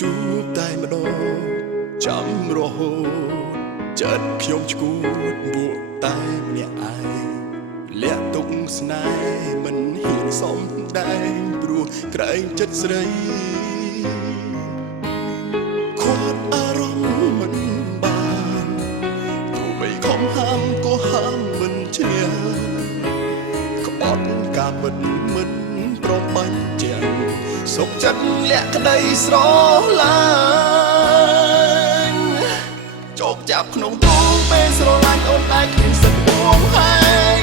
ជួបតែម្ដងចាំរហូតចិត្តខ្ញុំឈួតបួកតែម្នាក់ឯងលាក់ទុកស្នេហ៍មិនហ៊ានសំដែងព្រោះក្រែងចិត្តស្រីខាត់អារម្មណ៍មិនបានទោះបីខំហាមក៏ហាមមិនឈ្នះក្បត់ការពិតមិនប្របាញ់ជាងសុខចិត្តលាក់ក្តីស្រឡាញ់ជោគចាប់ក្នុងទូពេលស្រឡាញ់អូនតែគ្មានសិទ្ធិហួងហែង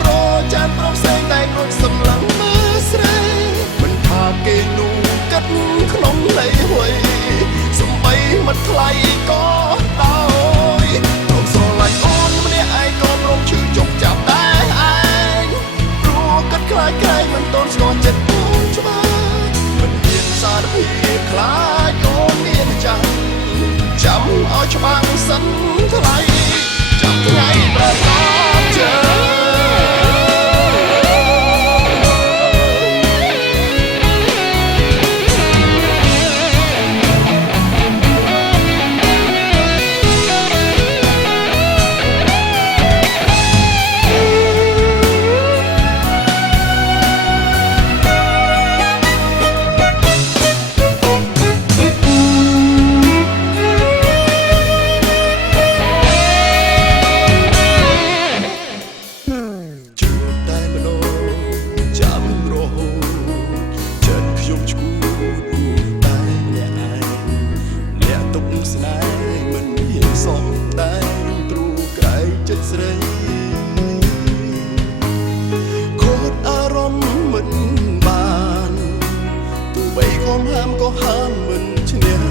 ប្រចានប្រផ្សេងតែដូចសម្លឹងមើលស្រីមិនថាគេនោះកាត់ក្នុងន័យអ្វីសំបីមិនថ្លៃក៏ដោយព្រមស្រឡាញ់អូនម្នាក់ឯងក៏ព្រមឈឺជោគចាប់ដែរឯងព្រោះកាត់ខ្លាចក្រែងមិនតន់ស្គាល់ចិត្តអូនច្បាស់សារភាពខ្លាចអូនមានចាំចាំឲ្យច្បាស់សិនថ្លៃចាំថ្ងៃប្រកបជើហាមក៏ហាមមិនឈ្នះ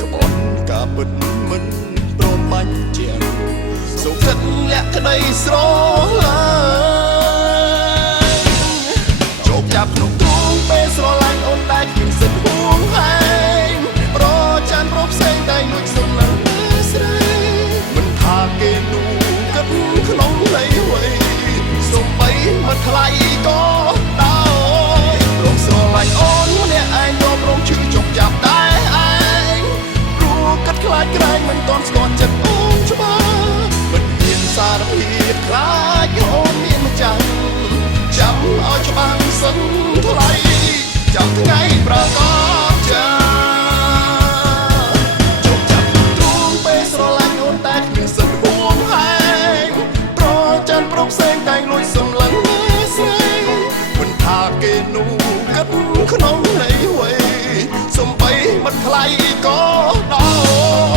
ក្បត់ការពិតមិនប្របាញ់ជាងសុខចិត្តលាក់ក្តីស្រឡាញ់ជោគចាប់ក្នុងទូពេលស្រឡាញ់អូនតែគ្មានសិទ្ធិហួងហែងប្រចានប្រផ្សេងតែដូចសំឡឹងស្រីមិនថាគេនោះគិតក្នុងន័យអ្វីសំបីមិនថ្លៃក៏ដោយព្រមស្រឡាញ់អូនព្រមឈឺជោគចាប់ដែរឯងព្រោះកាត់ខ្លាចក្រែងមិនតន់ស្គាល់ចិត្តអូនច្បាស់មិនហ៊ានសារភាពខ្លាចអូនមានម្ចាស់ចាំឲ្យច្បាស់សិនថ្លៃចាំថ្ងៃប្រកបចាជោគចាប់ទ្រូងពេលស្រឡាញ់អូនតែគ្មានសិទ្ធិហួងហែងប្រចានប្រផ្សេងតែលួចសម្លឹងមើលស្រីមិនថាគេនោះកាត់ក្នុងន័យអ្វីសំបីមិនថ្លៃក៏ដោ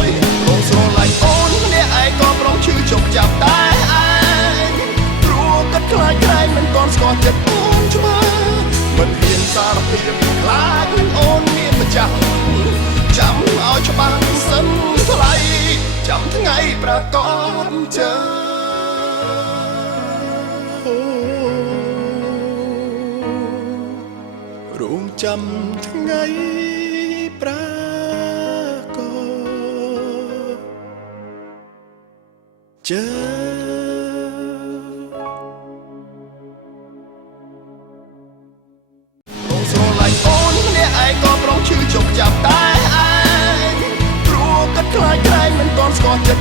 យព្រមស្រឡាញ់អូនម្នាក់ឯងក៏ព្រមឈឺជោគចាប់ដែរឯងព្រោះកាត់ខ្លាចក្រែងមិនទាន់ស្គាល់ចិត្តអូនច្បាស់មិនហ៊ានសារភាពខ្លាចអូនមានម្ចាស់ចាំឲ្យច្បាស់សិនថ្លៃចាំថ្ងៃប្រកបជើរងចាំថ្ងៃប្រកបជើស្រឡាញ់អូនម្នាក់ឯងក៏ព្រមឈឺជោគចាប់ដែរឯងព្រោះកាត់ខ្លាចក្រែងមិនទាន់ស្គាល់ចិត្ត